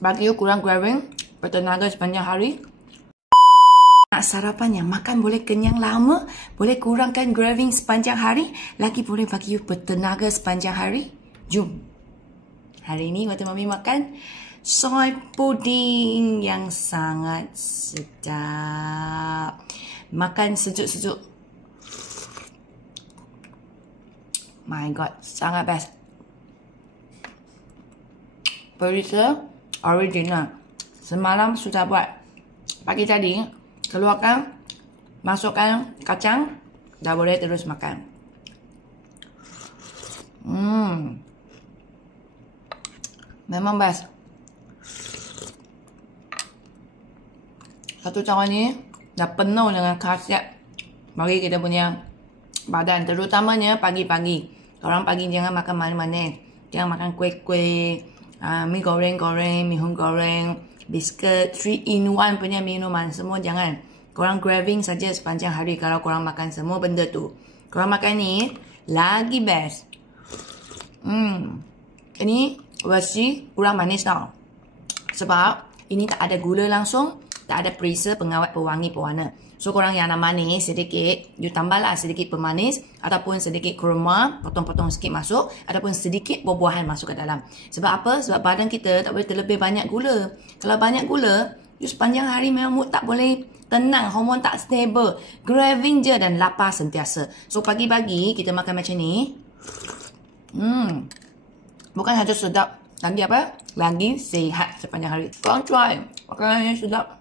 bagi you kurang craving, bertenaga sepanjang hari. Nak sarapannya, makan boleh kenyang lama, boleh kurangkan craving sepanjang hari, lagi boleh bagi you bertenaga sepanjang hari. Jom. Hari ini waktu Mami makan soy puding yang sangat sedap. Makan sejuk-sejuk. My God, sangat best. Perisa original. Semalam sudah buat. Pagi tadi, keluarkan, masukkan kacang, dah boleh terus makan. Memang best. Satu cawan ni dah penuh dengan khasiat bagi kita punya badan. Terutamanya pagi-pagi. Orang pagi jangan makan manis-manis. Jangan makan kuih-kuih, mi goreng-goreng, mihun goreng, biskut, 3-in-1 punya minuman. Semua jangan. Korang craving saja sepanjang hari kalau korang makan semua benda tu. Korang makan ni lagi best. Ini versi kurang manis tau. Sebab ini tak ada gula langsung, tak ada perisa pengawet pewangi pewarna. So korang yang nak manis sedikit, you tambahlah sedikit pemanis ataupun sedikit kurma, potong-potong sikit masuk, ataupun sedikit buah-buahan masuk ke dalam. Sebab apa? Sebab badan kita tak boleh terlebih banyak gula. Kalau banyak gula, you sepanjang hari memang mood tak boleh tenang, hormon tak stable, craving je dan lapar sentiasa. So pagi-pagi kita makan macam ni. Bukan saja sedap, lagi apa? Lagi sihat sepanjang hari. Korang try. Makanan yang sedap.